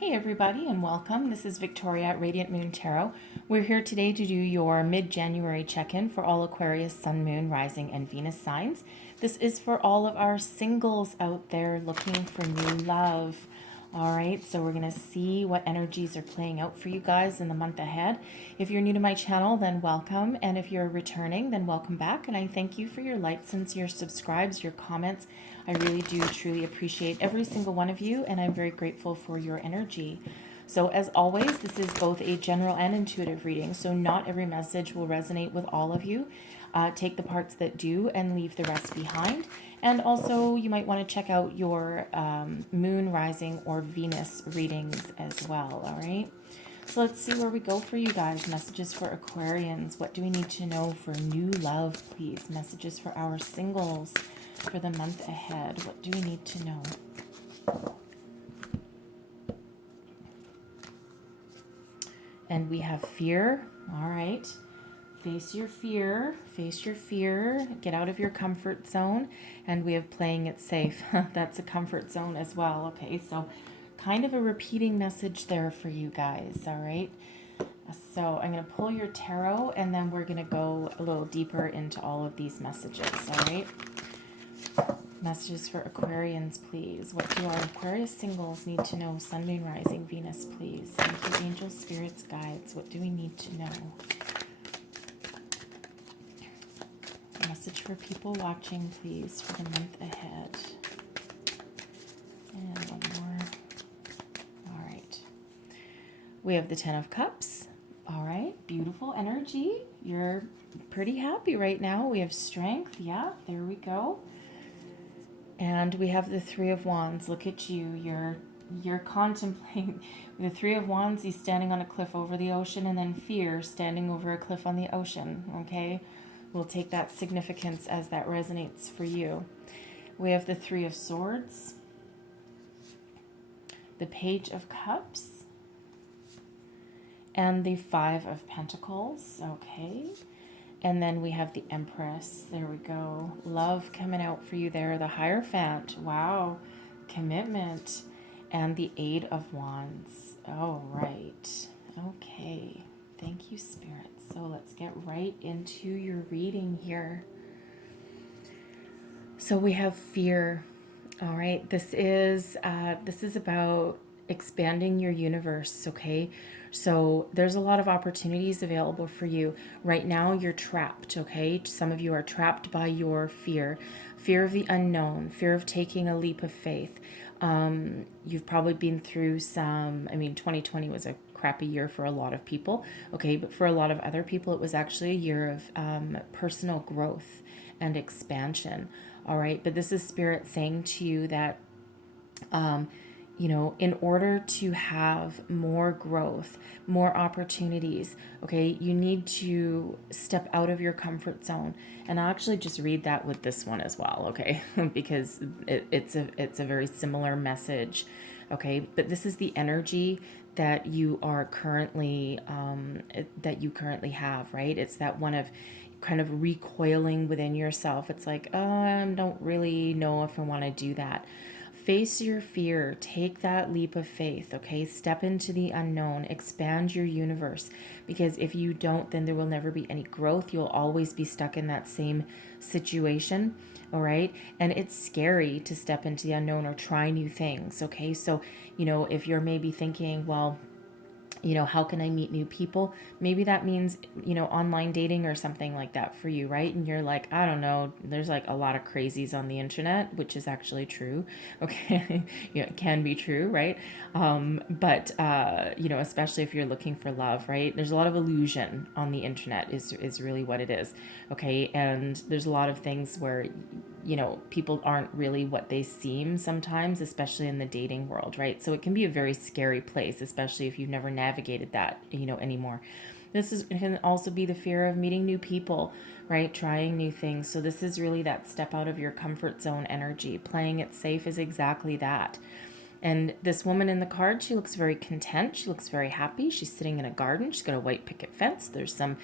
Hey everybody and welcome. This is Victoria at Radiant Moon Tarot. We're here today to do your mid-January check-in for all Aquarius, Sun, Moon, Rising, and Venus signs. This is for all of our singles out there looking for new love. All right, so we're going to see what energies are playing out for you guys in the month ahead. If you're new to my channel, then welcome. And if you're returning, then welcome back. And I thank you for your likes and your subscribes, your comments. I really do truly appreciate every single one of you, and I'm very grateful for your energy. So as always, this is both a general and intuitive reading, so not every message will resonate with all of you. Take the parts that do and leave the rest behind. And also, you might want to check out your moon, rising, or Venus readings as well, all right? So let's see where we go for you guys. Messages for Aquarians. What do we need to know for new love, please? Messages for our singles for the month ahead. What do we need to know? And we have fear. All right. Face your fear. Face your fear. Get out of your comfort zone. And we have playing it safe. That's a comfort zone as well. Okay, so kind of a repeating message there for you guys. All right. So I'm going to pull your tarot and then we're going to go a little deeper into all of these messages. All right. Messages for Aquarians, please. What do our Aquarius singles need to know? Sun, Moon, Rising, Venus, please. Thank you, angels, spirits, guides. What do we need to know? Message for people watching, please, for the month ahead. And one more. All right. We have the Ten of Cups. All right. Beautiful energy. You're pretty happy right now. We have strength. Yeah, there we go. And we have the Three of Wands. Look at you. You're contemplating. The Three of Wands, he's standing on a cliff over the ocean, and then fear, standing over a cliff on the ocean. Okay? We'll take that significance as that resonates for you. We have the Three of Swords. The Page of Cups. And the Five of Pentacles. Okay? And then we have the Empress. There we go. Love coming out for you there. The Hierophant. Wow. Commitment. And the Eight of Wands. All right. Okay. Thank you, Spirit. So let's get right into your reading here. So we have fear. All right. This is about expanding your universe, okay? So there's a lot of opportunities available for you. Right now you're trapped, okay? Some of you are trapped by your fear of the unknown, fear of taking a leap of faith. You've probably been through some, 2020 was a crappy year for a lot of people, okay? But for a lot of other people, it was actually a year of personal growth and expansion, all right? But this is Spirit saying to you that in order to have more growth, more opportunities, okay, you need to step out of your comfort zone. And I'll actually just read that with this one as well, okay, because it's a very similar message, okay. But this is the energy that you are currently have, right? It's that one of kind of recoiling within yourself. It's like, I don't really know if I want to do that. Face your fear. Take that leap of faith, okay? Step into the unknown. Expand your universe. Because if you don't, then there will never be any growth. You'll always be stuck in that same situation, all right? And it's scary to step into the unknown or try new things, okay? So, if you're maybe thinking, well, how can I meet new people? Maybe that means, online dating or something like that for you, right? And you're like, I don't know, there's like a lot of crazies on the internet, which is actually true. Okay. It can be true, right? But especially if you're looking for love, right? There's a lot of illusion on the internet is really what it is. Okay. And there's a lot of things where, people aren't really what they seem sometimes, especially in the dating world, right? So it can be a very scary place, especially if you've never navigated that, anymore. Can also be the fear of meeting new people, right? Trying new things. So this is really that step out of your comfort zone energy. Playing it safe is exactly that. And this woman in the card, she looks very content. She looks very happy. She's sitting in a garden. She's got a white picket fence. There's some,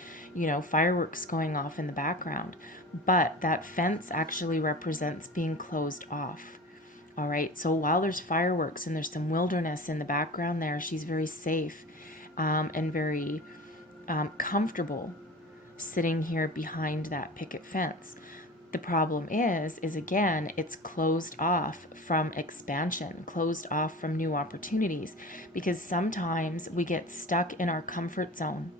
fireworks going off in the background. But that fence actually represents being closed off. All right. So while there's fireworks and there's some wilderness in the background there, she's very safe and very comfortable sitting here behind that picket fence. The problem is again, it's closed off from expansion, closed off from new opportunities, because sometimes we get stuck in our comfort zone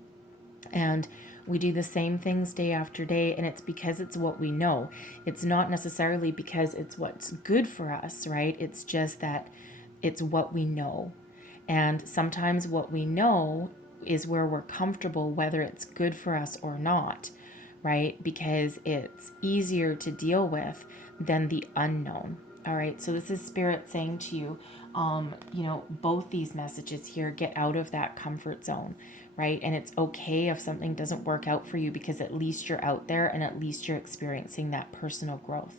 and we do the same things day after day, and it's because it's what we know. It's not necessarily because it's what's good for us, right? It's just that it's what we know. And sometimes what we know is where we're comfortable, whether it's good for us or not, right? Because it's easier to deal with than the unknown. All right. So this is Spirit saying to you, both these messages here, get out of that comfort zone, right? And it's okay if something doesn't work out for you, because at least you're out there and at least you're experiencing that personal growth.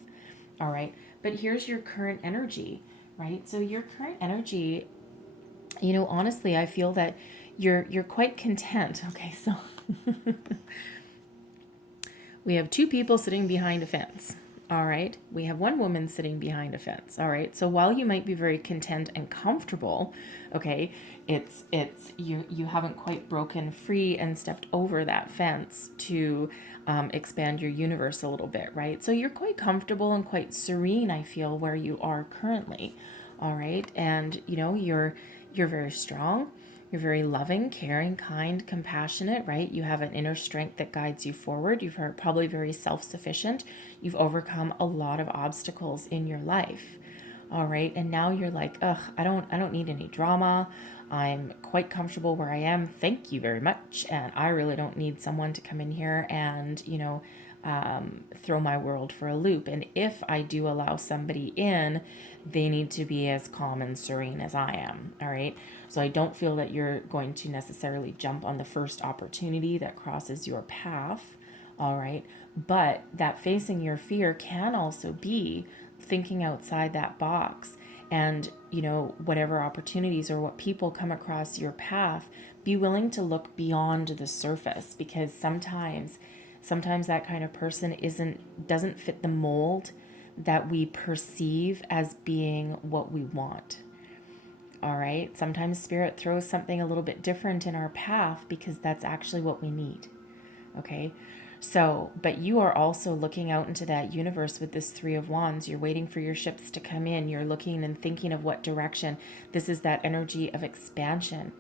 All right. But here's your current energy, right? So your current energy, honestly, I feel that you're quite content. Okay, so we have two people sitting behind a fence. All right. We have one woman sitting behind a fence. All right. So while you might be very content and comfortable, okay, it's you haven't quite broken free and stepped over that fence to expand your universe a little bit, right? So you're quite comfortable and quite serene, I feel, where you are currently. All right. And you're very strong. You're very loving, caring, kind, compassionate, right? You have an inner strength that guides you forward. You're probably very self-sufficient. You've overcome a lot of obstacles in your life. All right. And now you're like, ugh, I don't need any drama. I'm quite comfortable where I am. Thank you very much. And I really don't need someone to come in here and, throw my world for a loop. And if I do allow somebody in, they need to be as calm and serene as I am. All right. So I don't feel that you're going to necessarily jump on the first opportunity that crosses your path. All right. But that facing your fear can also be thinking outside that box, and whatever opportunities or what people come across your path, be willing to look beyond the surface, because sometimes that kind of person doesn't fit the mold that we perceive as being what we want. All right. Sometimes Spirit throws something a little bit different in our path because that's actually what we need. Okay. So, but you are also looking out into that universe with this Three of Wands. You're waiting for your ships to come in. You're looking and thinking of what direction. This is that energy of expansion.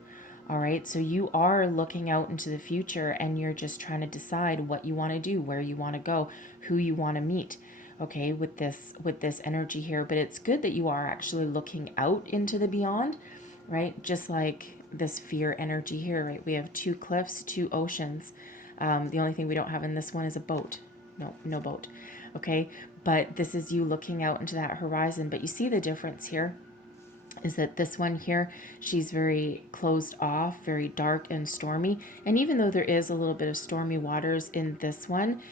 All right. So you are looking out into the future, and you're just trying to decide what you want to do, where you want to go, who you want to meet. Okay, with this energy here. But it's good that you are actually looking out into the beyond, right? Just like this fear energy here, right? We have two cliffs, two oceans. The only thing we don't have in this one is a boat. No boat. Okay, but this is you looking out into that horizon. But you see the difference here is that this one here, she's very closed off, very dark and stormy. And even though there is a little bit of stormy waters in this one,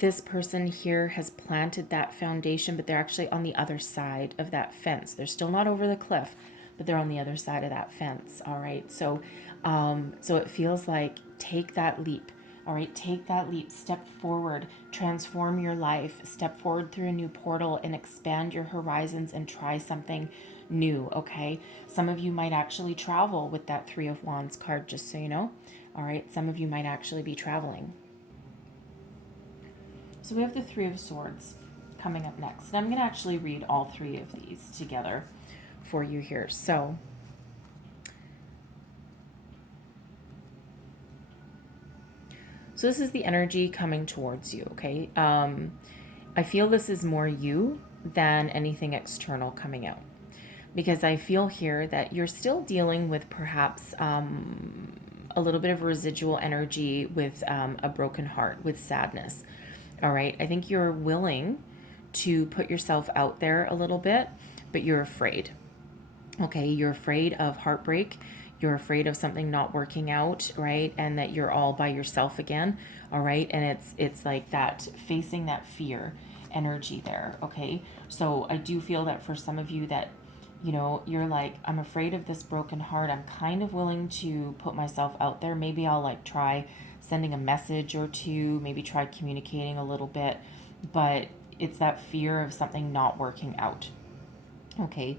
this person here has planted that foundation, but they're actually on the other side of that fence. They're still not over the cliff, but they're on the other side of that fence. All right. So it feels like take that leap. All right. Take that leap, step forward, transform your life, step forward through a new portal and expand your horizons and try something new. Okay. Some of you might actually travel with that Three of Wands card, just so you know. All right. Some of you might actually be traveling. So we have the Three of Swords coming up next. And I'm going to actually read all three of these together for you here. So this is the energy coming towards you, okay? I feel this is more you than anything external coming out. Because I feel here that you're still dealing with perhaps a little bit of residual energy with a broken heart, with sadness. All right. I think you're willing to put yourself out there a little bit, but you're afraid. Okay. You're afraid of heartbreak. You're afraid of something not working out, right? And that you're all by yourself again. All right. And it's like that, facing that fear energy there. Okay. So I do feel that for some of you that, you're like, I'm afraid of this broken heart. I'm kind of willing to put myself out there. Maybe I'll like try sending a message or two, maybe try communicating a little bit, but it's that fear of something not working out. Okay.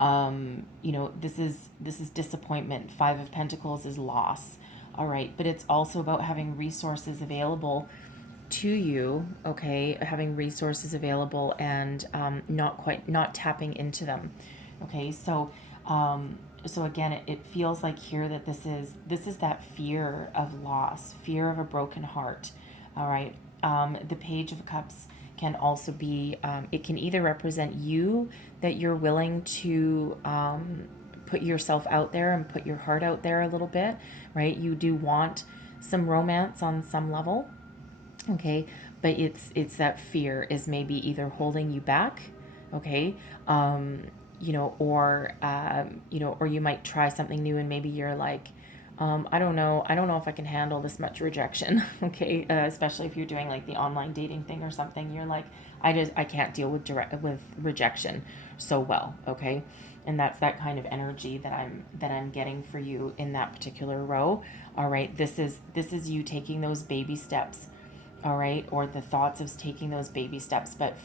You know, this is disappointment. Five of Pentacles is loss. All right, but it's also about having resources available to you, okay, having resources available and not tapping into them. Okay, so again, it feels like here that this is that fear of loss, fear of a broken heart. All right, the Page of Cups can also be, it can either represent you, that you're willing to put yourself out there and put your heart out there a little bit, right? You do want some romance on some level, okay, but it's that fear is maybe either holding you back, okay, you know, or you might try something new and maybe you're like, I don't know if I can handle this much rejection. Okay, especially if you're doing like the online dating thing or something, you're like, I can't deal with rejection so well. Okay, and that's that kind of energy that I'm getting for you in that particular row. All right, this is you taking those baby steps. All right, or the thoughts of taking those baby steps, but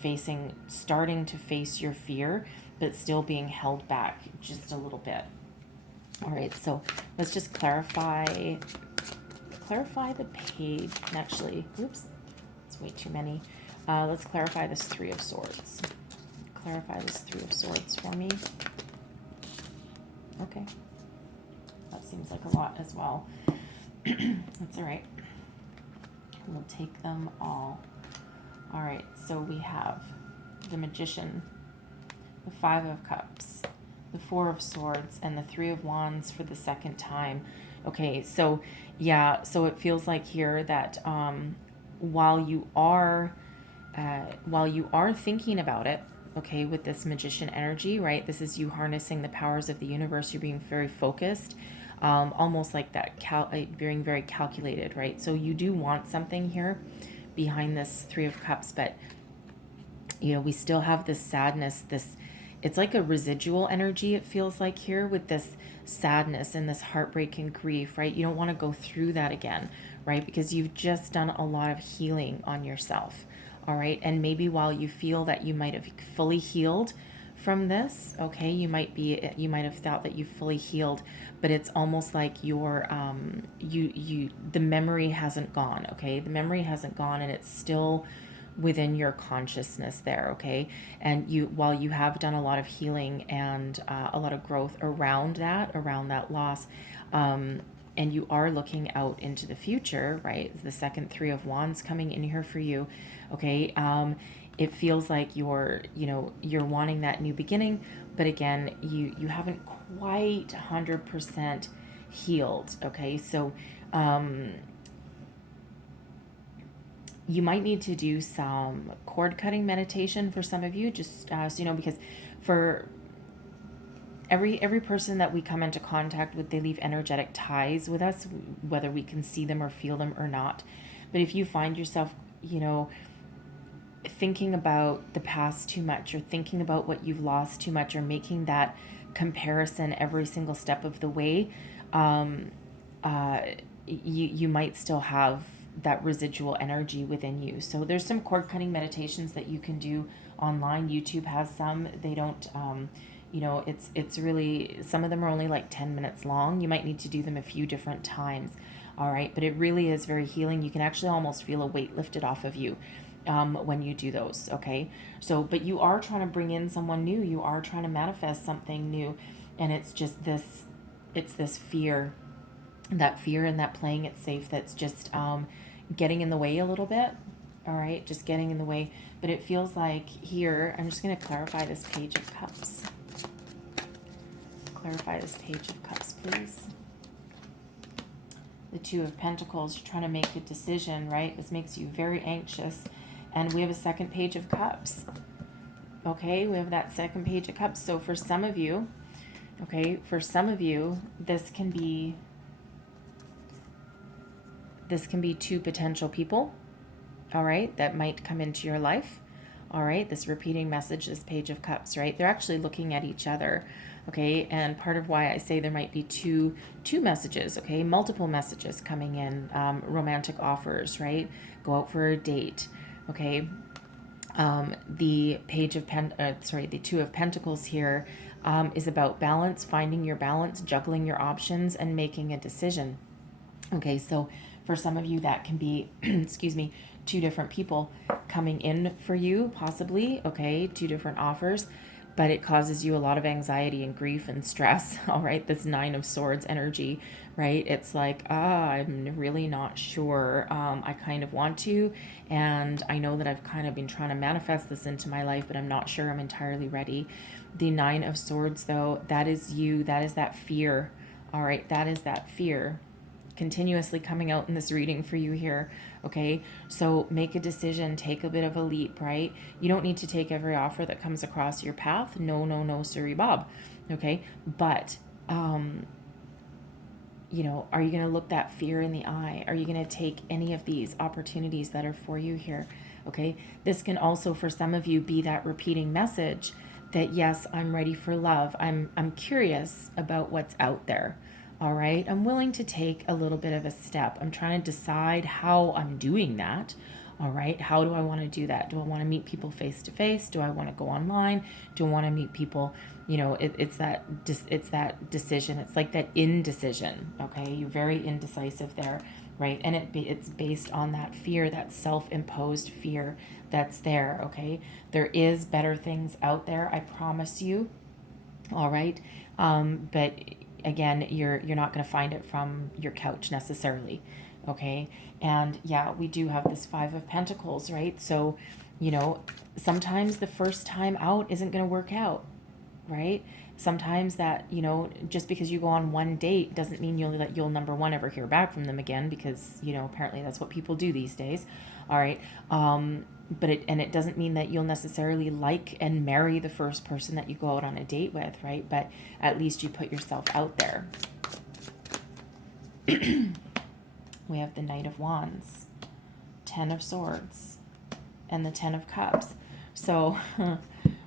starting to face your fear, but still being held back just a little bit. All right, so let's just clarify the page. And actually, oops, it's way too many. Let's clarify this Three of Swords. Clarify this Three of Swords for me. Okay, that seems like a lot as well. That's all right. We'll take them all. All right, so we have the Magician, the Five of Cups, the Four of Swords, and the Three of Wands for the second time. Okay, so yeah, so it feels like here that while you are thinking about it, okay, with this Magician energy, right? This is you harnessing the powers of the universe. You're being very focused, almost like that, being very calculated, right? So you do want something here behind this Three of Cups, but you know, we still have this sadness, it's like a residual energy, it feels like here, with this sadness and this heartbreak and grief, right? You don't want to go through that again, right? Because you've just done a lot of healing on yourself, all right? And maybe while you feel that you might have fully healed from this, okay, you might have thought that you fully healed, but it's almost like your the memory hasn't gone, okay? The memory hasn't gone, and it's still within your consciousness there, okay? And while you have done a lot of healing and a lot of growth around that loss, and you are looking out into the future, right? The second Three of Wands coming in here for you, okay? It feels like you're wanting that new beginning, but again, you haven't quite 100% healed, okay? So you might need to do some cord cutting meditation for some of you, just so you know, because for every person that we come into contact with, they leave energetic ties with us, whether we can see them or feel them or not. But if you find yourself, thinking about the past too much, or thinking about what you've lost too much, or making that comparison every single step of the way, you might still have that residual energy within you. So there's some cord cutting meditations that you can do online. YouTube has some. They don't, it's really, some of them are only like 10 minutes long. You might need to do them a few different times. All right. But it really is very healing. You can actually almost feel a weight lifted off of you when you do those. Okay. So, but you are trying to bring in someone new. You are trying to manifest something new. And it's just this fear, that fear and that playing it safe, that's just getting in the way a little bit. All right, just getting in the way. But it feels like here, I'm just going to clarify this Page of Cups. Clarify this Page of Cups, please. The Two of Pentacles, you're trying to make a decision, right? This makes you very anxious. And we have a second Page of Cups. Okay, we have that second Page of Cups. So for some of you, this can be two potential people, all right, that might come into your life. All right, this repeating message, this Page of Cups, right? They're actually looking at each other, okay? And part of why I say there might be two messages, okay? Multiple messages coming in, romantic offers, right? Go out for a date, okay? The the Two of Pentacles here is about balance, finding your balance, juggling your options, and making a decision. Okay, so for some of you that can be, excuse me, two different people coming in for you, possibly, okay, two different offers, but it causes you a lot of anxiety and grief and stress, all right, this Nine of Swords energy, right? It's like, I'm really not sure. I kind of want to, and I know that I've kind of been trying to manifest this into my life, but I'm not sure I'm entirely ready. The Nine of Swords, though, that is you, that is that fear, all right, that is that fear continuously coming out in this reading for you here. Okay, so make a decision, take a bit of a leap, right? You don't need to take every offer that comes across your path. No, no, no, siree, Bob. Okay, but you know, are you going to look that fear in the eye? Are you going to take any of these opportunities that are for you here? Okay, this can also for some of you be that repeating message that yes, I'm ready for love. I'm curious about what's out there. All right, I'm willing to take a little bit of a step. I'm trying to decide how I'm doing that. All right, how do I want to do that? Do I want to meet people face to face? Do I want to go online? Do I want to meet people? You know, it's that decision. It's like that indecision. Okay, you're very indecisive there, right? And it's based on that fear, that self-imposed fear that's there. Okay, there is better things out there. I promise you. All right, but again, you're not going to find it from your couch necessarily. Okay, and yeah, we do have this Five of Pentacles, right? So, you know, sometimes the first time out isn't going to work out, right? Sometimes that, you know, just because you go on one date doesn't mean you'll number one ever hear back from them again, because, you know, apparently that's what people do these days. All right, but it doesn't mean that you'll necessarily like and marry the first person that you go out on a date with, right? But at least you put yourself out there. We have the Knight of Wands, Ten of Swords, and the Ten of Cups. So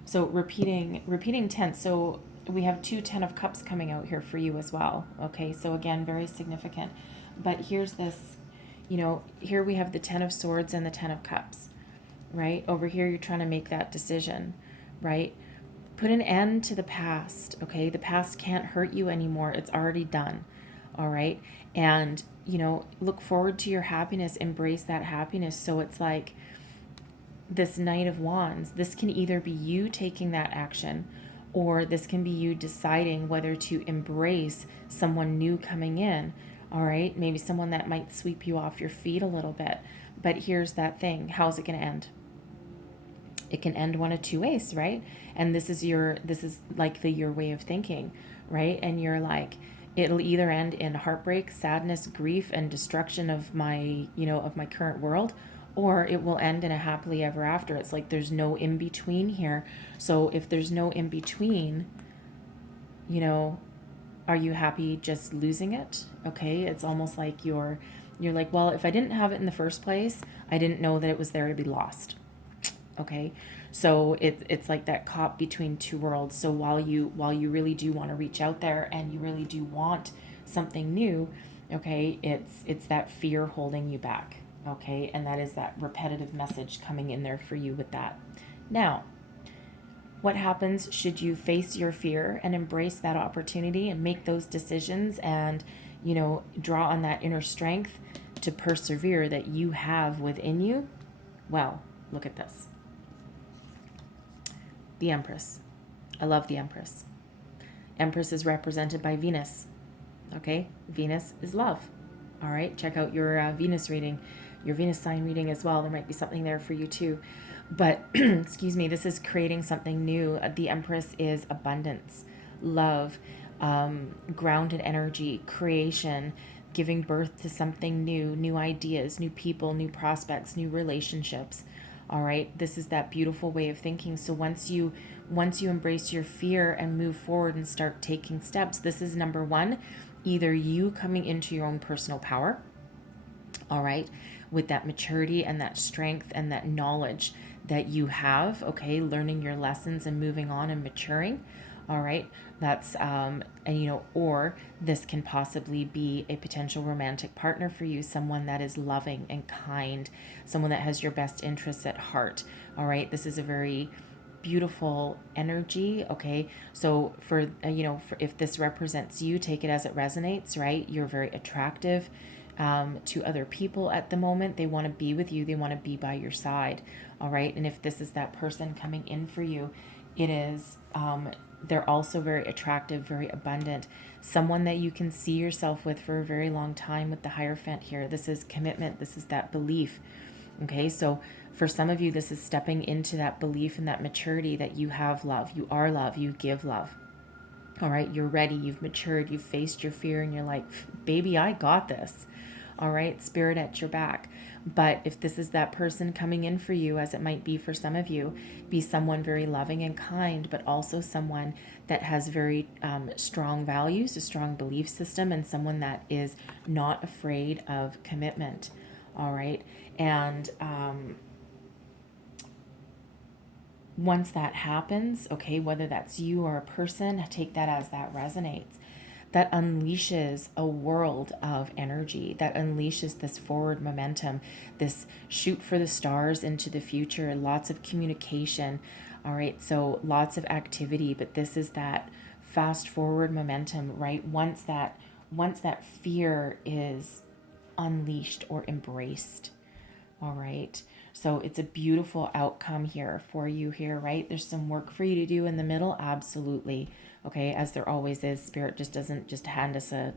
so repeating tense. So we have two Ten of Cups coming out here for you as well. Okay, so again, very significant. But here's this, you know, here we have the Ten of Swords and the Ten of Cups, right? Over here, you're trying to make that decision, right? Put an end to the past, okay? The past can't hurt you anymore. It's already done, all right? And, you know, look forward to your happiness. Embrace that happiness. So it's like this Knight of Wands. This can either be you taking that action, or this can be you deciding whether to embrace someone new coming in, all right? Maybe someone that might sweep you off your feet a little bit. But here's that thing. How's it going to end? It can end one of two ways, right? And this is like your way of thinking, right? And you're like, it'll either end in heartbreak, sadness, grief, and destruction of my current world, or it will end in a happily ever after. It's like there's no in between here. So if there's no in between, you know, are you happy just losing it? Okay, it's almost like you're like, well, if I didn't have it in the first place, I didn't know that it was there to be lost. Okay, so it's like that caught between two worlds. So while you really do want to reach out there and you really do want something new, okay, it's that fear holding you back. Okay, and that is that repetitive message coming in there for you with that. Now, what happens should you face your fear and embrace that opportunity and make those decisions and, you know, draw on that inner strength to persevere that you have within you? Well, look at this. The Empress. I love the Empress. Empress is represented by Venus. Okay, Venus is love. All right, check out your Venus reading, your Venus sign reading as well. There might be something there for you too. But, excuse me, this is creating something new. The Empress is abundance, love, grounded energy, creation, giving birth to something new, new ideas, new people, new prospects, new relationships. All right, this is that beautiful way of thinking. So once you embrace your fear and move forward and start taking steps, this is number one, either you coming into your own personal power, all right, with that maturity and that strength and that knowledge that you have, okay, learning your lessons and moving on and maturing, All right. That's, and or this can possibly be a potential romantic partner for you, someone that is loving and kind, someone that has your best interests at heart. All right. This is a very beautiful energy. Okay. So if this represents you, take it as it resonates, right? You're very attractive to other people at the moment. They want to be with you, they want to be by your side. All right. And if this is that person coming in for you, it is, they're also very attractive, very abundant, someone that you can see yourself with for a very long time with the Hierophant here. This is commitment, this is that belief. Okay, so for some of you, this is stepping into that belief and that maturity that you have love, you are love, you give love. All right, you're ready, you've matured, you've faced your fear, and you're like, baby, I got this. All right, spirit at your back. But if this is that person coming in for you, as it might be for some of you, be someone very loving and kind, but also someone that has very strong values, a strong belief system, and someone that is not afraid of commitment. All right, and once that happens, okay, whether that's you or a person, take that as that resonates. That unleashes a world of energy, that unleashes this forward momentum, this shoot for the stars into the future, lots of communication. All right, so lots of activity, but this is that fast forward momentum, right? Once that fear is unleashed or embraced. All right. So it's a beautiful outcome here for you here, right? There's some work for you to do in the middle. Absolutely. Okay. As there always is. Spirit just doesn't just hand us a,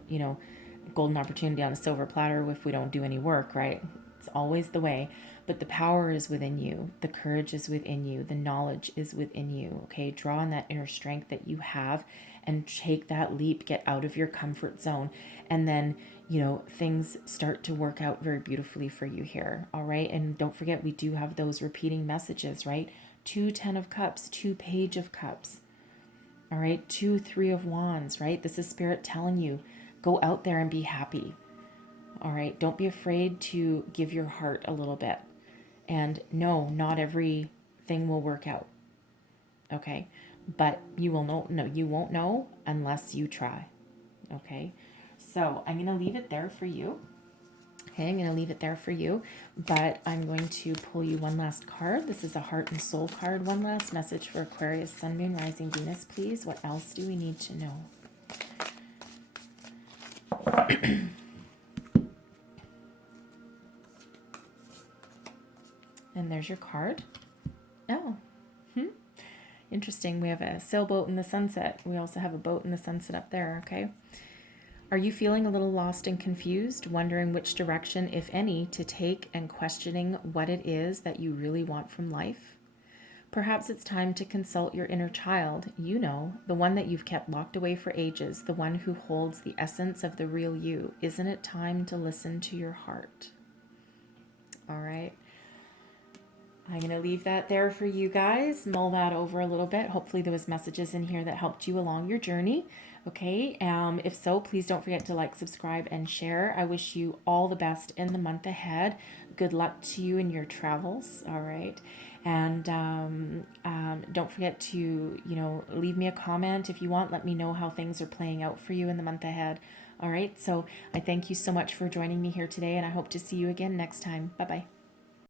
golden opportunity on a silver platter if we don't do any work, right? It's always the way. But the power is within you. The courage is within you. The knowledge is within you. Okay. Draw on that inner strength that you have and take that leap, get out of your comfort zone. And then, things start to work out very beautifully for you here. All right. And don't forget, we do have those repeating messages, right? 2 10 of Cups, 2 Page of Cups. All right. 2 3 of Wands, right? This is Spirit telling you, go out there and be happy. All right. Don't be afraid to give your heart a little bit. And no, not everything will work out. Okay. But you will know, no, you won't know unless you try. Okay. So I'm going to leave it there for you. Okay, I'm going to leave it there for you, but I'm going to pull you one last card. This is a Heart and Soul card. One last message for Aquarius, Sun, Moon, Rising, Venus, please. What else do we need to know? And there's your card. Oh, interesting. We have a sailboat in the sunset. We also have a boat in the sunset up there, okay? Are you feeling a little lost and confused, wondering which direction, if any, to take and questioning what it is that you really want from life? Perhaps it's time to consult your inner child, the one that you've kept locked away for ages, the one who holds the essence of the real you. Isn't it time to listen to your heart? All right. I'm going to leave that there for you guys. Mull that over a little bit. Hopefully there was messages in here that helped you along your journey. Okay. If so, please don't forget to like, subscribe, and share. I wish you all the best in the month ahead. Good luck to you in your travels. All right. And don't forget to, leave me a comment if you want. Let me know how things are playing out for you in the month ahead. All right. So I thank you so much for joining me here today, and I hope to see you again next time. Bye-bye.